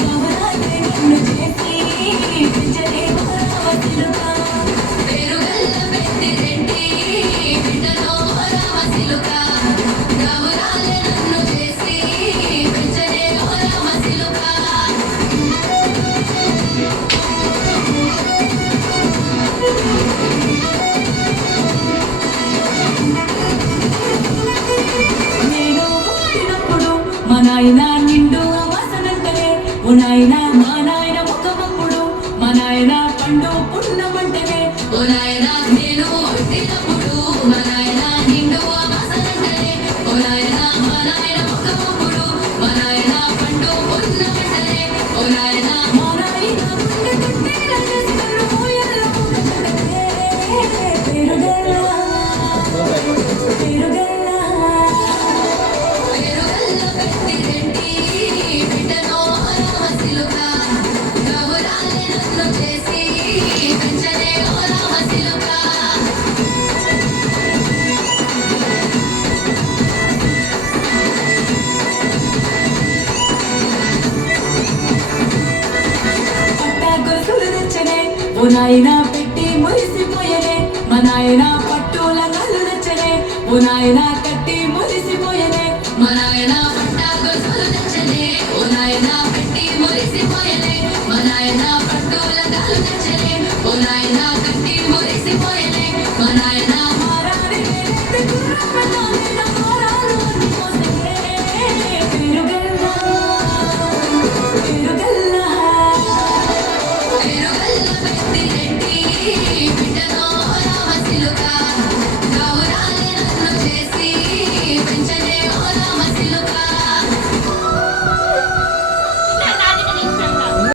గౌరాన్ని నన్ను చేసి పెంచలే రామచిలుక పేరుగల్ల పెద్దిరెడ్డి బిడ్డలో రామచిలుక గౌరాన్ని నన్ను చేసి పెంచలే రామచిలుక మా నాయన నిండు వాసనంటనే ఓ నాయన మా నాయన ముఖమప్పుడు మా నాయన పండు పున్నమంటనే ఓ నాయన నేను పుట్టినప్పుడు మా నాయన నిండు వాసనంటనే ఓ నాయన మా నాయన ముఖమప్పుడు మా నాయన పండు పున్నమంటనే ఓ నాయన మా నాయన పండు పుట్టేలా చేసుకున్న పోయల ముఖమంటనే పేరుగల్ల పెద్దిరెడ్డి బిడ్డలో రామచిలుక గౌరాన్ని నన్ను చేసి పెంచలే రామచిలుక పట్టా గొలుసులు తెచ్చనే ఓ నాయన పెట్టి మురిసిపోయనే మా నాయన పట్టుల కళ్ళు తెచ్చనే ఓ నాయన కట్టి మురిసిపోయనే మా నాయన